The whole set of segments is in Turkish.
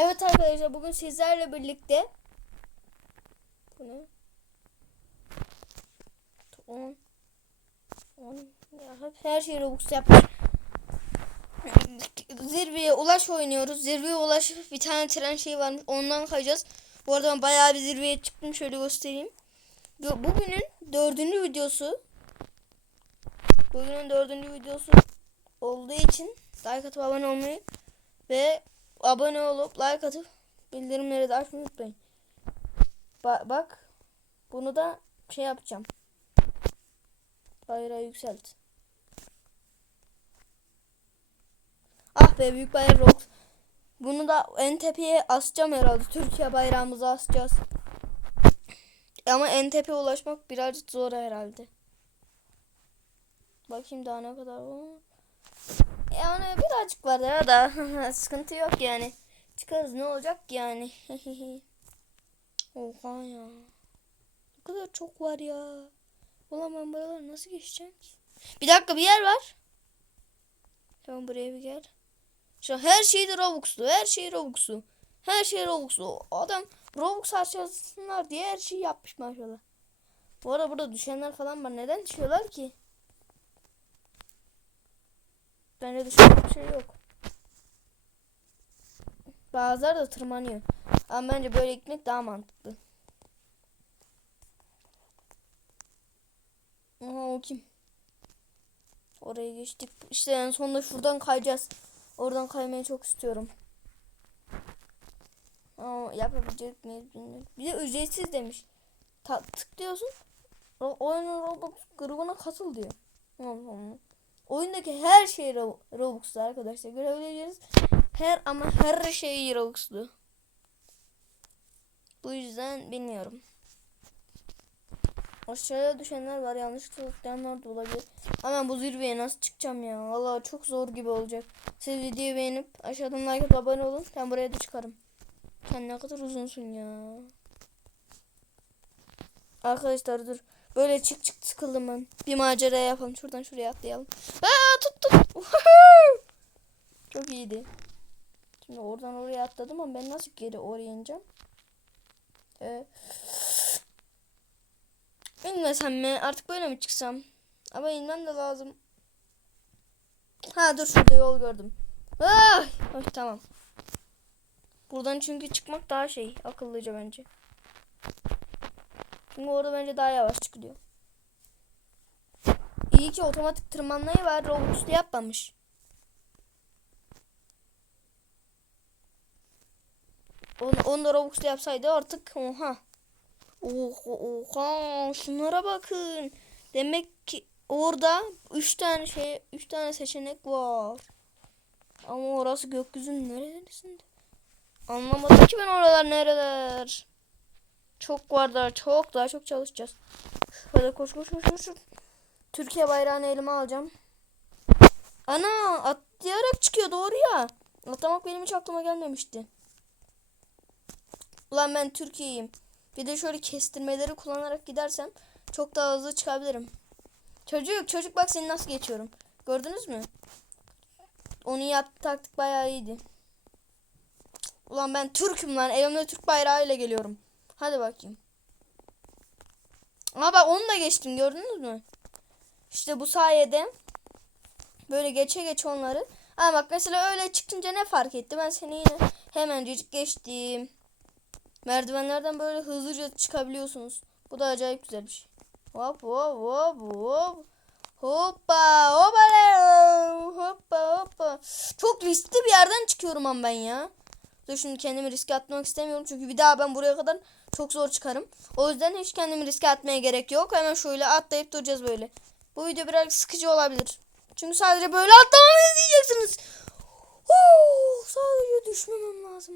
Evet arkadaşlar bugün sizlerle birlikte bu ne? 10 10 ya hep her şeyi Robux yapmış. Zirveye ulaş oynuyoruz. Zirveye ulaşıp bir tane tren şeyi varmış. Ondan kayacağız. Bu arada ben bayağı bir zirveye çıktım. Şöyle göstereyim. Bu- Bugünün dördüncü videosu. Bugünün dördüncü videosu olduğu için like atıp abone olmayı ve abone olup like atıp bildirimleri de açmayı unutmayın. Ba- bak bunu da şey yapacağım. Bayrağı yükselt. Ah be büyük bayrak Rox. Bunu da en tepeye asacağım herhalde. Türkiye bayrağımızı asacağız. Ama en tepeye ulaşmak birazcık zor herhalde. Bakayım daha ne kadar var. Yani birazcık var ya da sıkıntı yok yani. Çıkarız ne olacak yani. Oha ya. Ne kadar çok var ya. Ulan ben buraları nasıl geçeceğim? Bir dakika bir yer var. Tamam buraya bir gel. Şu her şey de Robux'lu. Her şey Robux'lu. Her şey Robux'lu. Adam Robux harcasınlar diye her şeyi yapmış maşallah. Bu arada burada düşenler falan var. Neden düşüyorlar ki? Bence düşen bir şey yok. Bazıları da tırmanıyor. Ama bence böyle gitmek daha mantıklı. Aha o kim? Oraya geçtik. İşte en sonunda şuradan kayacağız. Oradan kaymayı çok istiyorum. Ama yapabilecek miyiz bilmiyorum. Bir de ücretsiz demiş. Ta tıklıyorsun. Oyunun Roblox grubuna katıl diyor. Allah Allah. Oyundaki her şey Ro- Robux'lu arkadaşlar. Görebileceğiniz her ama her şey Robux'lu. Bu yüzden bilmiyorum. Aşağıya düşenler var. Yanlışlıkla tıklayanlar da olabilir. Ama bu zirveye nasıl çıkacağım ya? Valla çok zor gibi olacak. Siz videoyu beğenip aşağıdan like atıp abone olun. Ben buraya da çıkarım. Sen ne kadar uzunsun ya. Arkadaşlar dur. Böyle çık çık sıkıldım ben. Bir macera yapalım. Şuradan şuraya atlayalım. Aa tuttum. Çok iyiydi. Şimdi oradan oraya atladım ama ben nasıl geri oraya ineceğim? Ee, inmesem mi? Artık böyle mi çıksam? Ama inmem de lazım. Ha dur şurada yol gördüm. Ah! Ay, tamam. Buradan çünkü çıkmak daha şey akıllıca bence. Çünkü orada bence daha yavaş çıkılıyor. İyi ki otomatik tırmanmayı var Robux'ta yapmamış. Onu, onu da Robux'ta yapsaydı artık oha. Oha, oha şunlara bakın. Demek ki orada 3 tane şey 3 tane seçenek var. Ama orası gökyüzünün neresinde? Anlamadım ki ben oralar nereler. Çok var daha çok daha çok çalışacağız. Hadi koş koş koş koş. Türkiye bayrağını elime alacağım. Ana atlayarak çıkıyor doğru ya. Atlamak benim hiç aklıma gelmemişti. Ulan ben Türkiye'yim. Bir de şöyle kestirmeleri kullanarak gidersem çok daha hızlı çıkabilirim. Çocuk çocuk bak seni nasıl geçiyorum. Gördünüz mü? Onun yaptığı taktik bayağı iyiydi. Ulan ben Türk'üm lan. Elimde Türk bayrağı ile geliyorum. Hadi bakayım. Ama bak onu da geçtim gördünüz mü? İşte bu sayede böyle geçe geçe onları. Ama bak mesela öyle çıkınca ne fark etti? Ben seni yine hemencecik geçtim. Merdivenlerden böyle hızlıca çıkabiliyorsunuz. Bu da acayip güzel bir şey. Hop hop hop hop. Hoppa hoppa hoppa hoppa. Çok riskli bir yerden çıkıyorum ben ya. Dur şimdi kendimi riske atmak istemiyorum. Çünkü bir daha ben buraya kadar çok zor çıkarım. O yüzden hiç kendimi riske atmaya gerek yok. Hemen şöyle atlayıp duracağız böyle. Bu video biraz sıkıcı olabilir. Çünkü sadece böyle atlamamı izleyeceksiniz. Oo, sadece düşmemem lazım.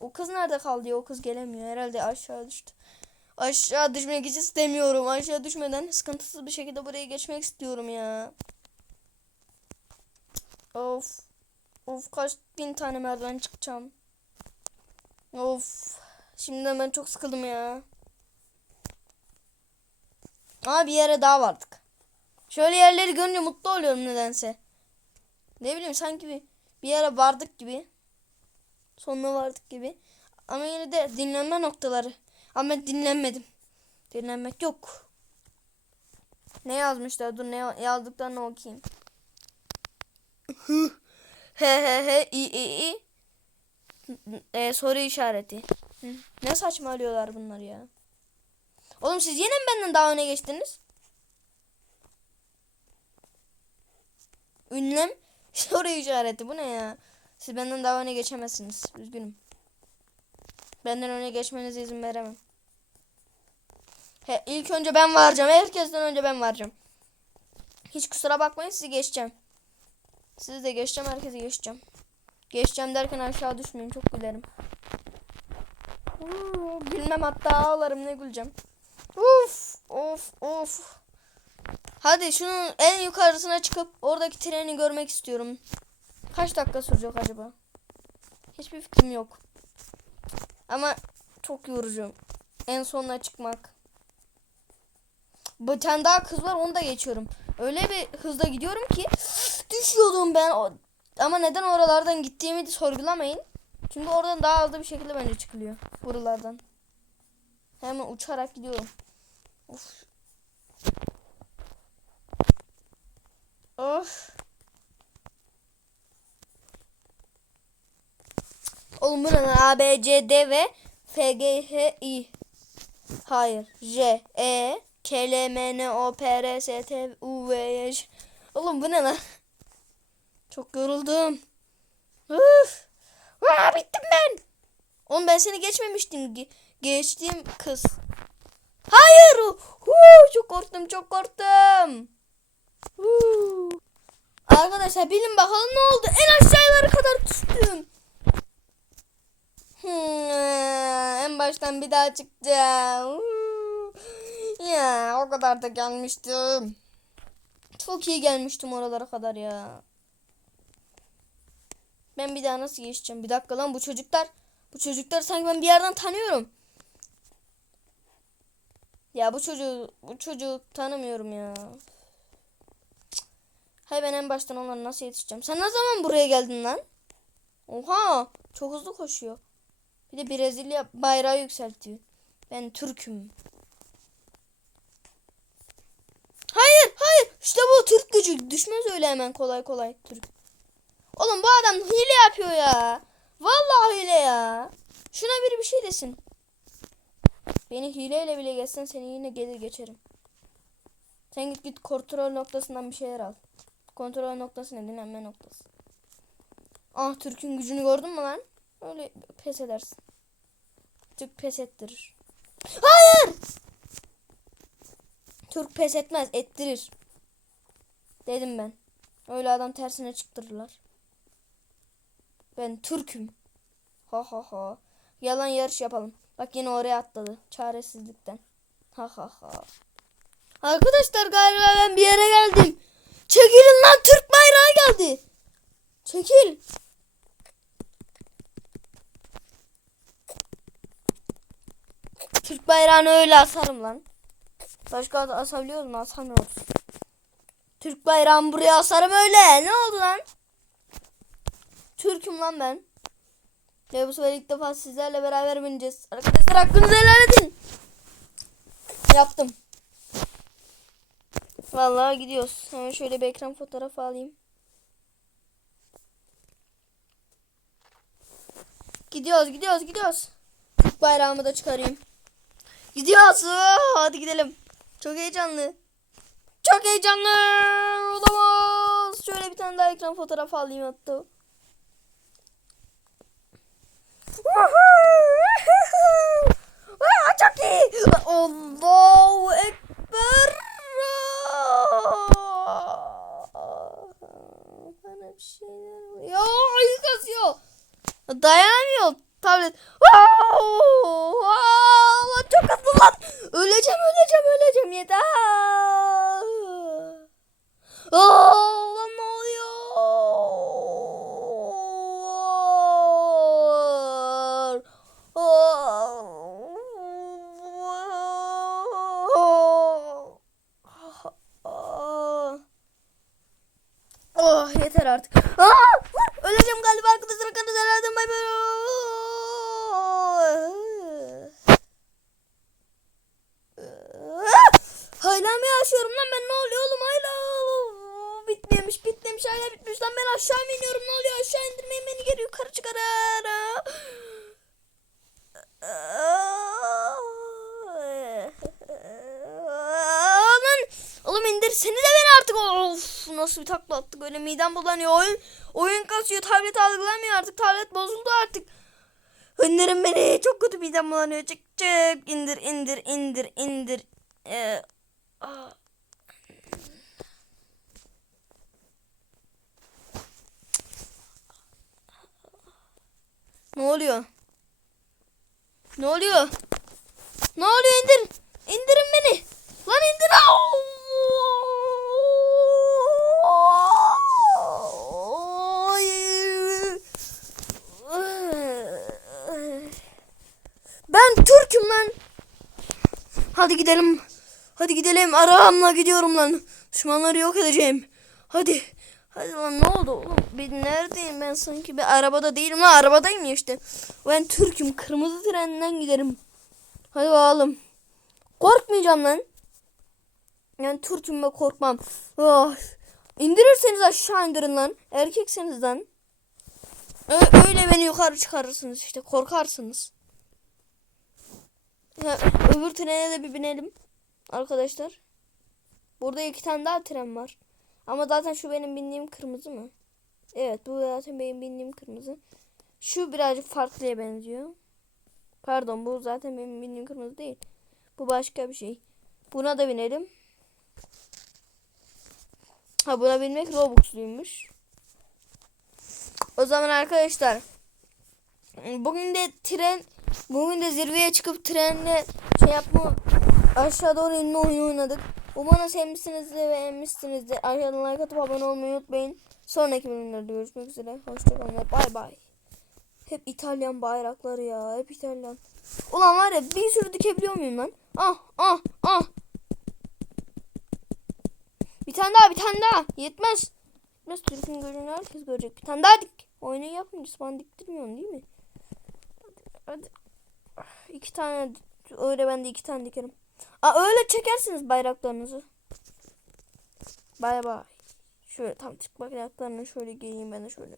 O kız nerede kaldı ya? O kız gelemiyor. Herhalde aşağı düştü. Aşağı düşmek hiç istemiyorum. Aşağı düşmeden sıkıntısız bir şekilde buraya geçmek istiyorum ya. Of. Of kaç bin tane merdiven çıkacağım. Of. Şimdiden ben çok sıkıldım ya. Ama bir yere daha vardık. Şöyle yerleri görünce mutlu oluyorum nedense. Ne bileyim sanki bir, bir yere vardık gibi. Sonuna vardık gibi. Ama yine de dinlenme noktaları. Ama ben dinlenmedim. Dinlenmek yok. Ne yazmışlar? Dur ne yazdıklarını okuyayım. he he he i i i. E, soru işareti. Hı. Ne saçmalıyorlar bunlar ya. Oğlum siz yine mi benden daha öne geçtiniz? Ünlem soru işareti bu ne ya? Siz benden daha öne geçemezsiniz. Üzgünüm. Benden öne geçmenize izin veremem. He, ilk önce ben varacağım. Herkesten önce ben varacağım. Hiç kusura bakmayın sizi geçeceğim. Sizi de geçeceğim. Herkesi geçeceğim. Geçeceğim derken aşağı düşmeyin. Çok gülerim. Uuu, Gülmem hatta ağlarım ne güleceğim. Uf of of. Hadi şunun en yukarısına çıkıp oradaki treni görmek istiyorum. Kaç dakika sürecek acaba? Hiçbir fikrim yok. Ama çok yorucu. En sonuna çıkmak. Bir tane daha kız var onu da geçiyorum. Öyle bir hızla gidiyorum ki düşüyordum ben. Ama neden oralardan gittiğimi de sorgulamayın. Çünkü oradan daha hızlı bir şekilde bence çıkılıyor. Buralardan. Hemen uçarak gidiyorum. Of. Of. Oğlum bu ne lan? A, B, C, D ve F, G, H, I. Hayır. J, E, K, L, M, N, O, P, R, S, T, U, V, Y. Ş- Oğlum bu ne lan? Çok yoruldum. Üf. Aa, bittim ben. Oğlum ben seni geçmemiştim. Ge- geçtiğim kız. Hayır. Huu, çok korktum çok korktum. Huu. Arkadaşlar bilin bakalım ne oldu. En aşağılara kadar düştüm. Hmm, en baştan bir daha çıkacağım. Ya o kadar da gelmiştim. Çok iyi gelmiştim oralara kadar ya. Ben bir daha nasıl geçeceğim? Bir dakika lan bu çocuklar. Bu çocukları sanki ben bir yerden tanıyorum. Ya bu çocuğu bu çocuğu tanımıyorum ya. Hay ben en baştan onlara nasıl yetişeceğim? Sen ne zaman buraya geldin lan? Oha çok hızlı koşuyor. Bir de Brezilya bayrağı yükseltiyor. Ben Türk'üm. Hayır hayır işte bu Türk gücü. Düşmez öyle hemen kolay kolay Türk. Oğlum bu adam hile yapıyor ya. Vallahi hile ya. Şuna biri bir şey desin. Beni hileyle bile geçsen seni yine gelir geçerim. Sen git git kontrol noktasından bir şeyler al. Kontrol noktası ne? Dinlenme noktası. Ah Türk'ün gücünü gördün mü lan? Öyle pes edersin. Türk pes ettirir. Hayır! Türk pes etmez, ettirir. Dedim ben. Öyle adam tersine çıktırırlar. Ben Türk'üm. Ha ha ha. Yalan yarış yapalım. Bak yine oraya atladı. Çaresizlikten. Ha ha ha. Arkadaşlar galiba ben bir yere geldim. Çekilin lan Türk bayrağı geldi. Çekil. Türk bayrağını öyle asarım lan. Başka asabiliyoruz mu? Asamıyoruz. Türk bayrağını buraya asarım öyle. Ne oldu lan? Türk'üm lan ben. Ve bu sefer ilk defa sizlerle beraber bineceğiz. Arkadaşlar hakkınızı helal edin. Yaptım. Vallahi gidiyoruz. Hemen şöyle bir ekran fotoğrafı alayım. Gidiyoruz, gidiyoruz, gidiyoruz. Türk bayrağımı da çıkarayım. Gidiyoruz. Hadi gidelim. Çok heyecanlı. Çok heyecanlı. Olamaz. Şöyle bir tane daha ekran fotoğrafı alayım hatta. Aa, çok iyi. Allahu Ekber. Bana bir şeyler. Ya ayı kasıyor. Dayanamıyor tablet. Allah çok hızlı lan. Öleceğim öleceğim öleceğim yeter. Aa, lan ne oluyor? Aa. Oh yeter artık. Aa, öleceğim galiba arkadaşlar. Arkadaşlar hadi bay bay. hala bitmiş lan ben aşağı iniyorum ne oluyor aşağı indirmeyin beni geri yukarı çıkarın. Lan oğlum indirsene de beni artık. Of nasıl bir takla attık öyle midem bulanıyor. Oyun, oyun kasıyor tablet algılamıyor artık tablet bozuldu artık. Önlerim beni çok kötü midem bulanıyor. Çık çık indir indir indir indir. Ee, aa. Ne oluyor? Ne oluyor? Ne oluyor indir. İndirin beni. Lan indir. Ben Türk'üm lan. Hadi gidelim. Hadi gidelim. Aramla gidiyorum lan. Düşmanları yok edeceğim. Hadi. Hadi lan ne oldu oğlum? Ben neredeyim ben sanki bir arabada değilim lan arabadayım ya işte. Ben Türk'üm kırmızı trenden giderim. Hadi bakalım. Korkmayacağım lan. Yani Türk'üm ve korkmam. Oh. İndirirseniz aşağı indirin lan. Erkekseniz lan. Öyle beni yukarı çıkarırsınız işte korkarsınız. Ya, öbür trene de bir binelim. Arkadaşlar. Burada iki tane daha tren var. Ama zaten şu benim bindiğim kırmızı mı? Evet bu zaten benim bindiğim kırmızı. Şu birazcık farklıya benziyor. Pardon bu zaten benim bindiğim kırmızı değil. Bu başka bir şey. Buna da binelim. Ha buna binmek Robux'luymuş. O zaman arkadaşlar bugün de tren bugün de zirveye çıkıp trenle şey yapma aşağı doğru inme oyunu oynadık. Umarım sevmişsinizdir ve beğenmişsinizdir. Aşağıdan like atıp abone olmayı unutmayın. Sonraki bölümlerde görüşmek üzere. Hoşçakalın bay bay. Hep İtalyan bayrakları ya. Hep İtalyan. Ulan var ya bir sürü dikebiliyor muyum lan? Ah ah ah. Bir tane daha bir tane daha. Yetmez. Yetmez Türk'ün gözünü herkes görecek. Bir tane daha dik. Oyunu yapmayınca bana diktirmiyorsun değil mi? Hadi. hadi. İki tane öyle ben de iki tane dikerim. Aa öyle çekersiniz bayraklarınızı. Bay bay. Şöyle tam çık bayraklarını şöyle giyeyim ben de şöyle.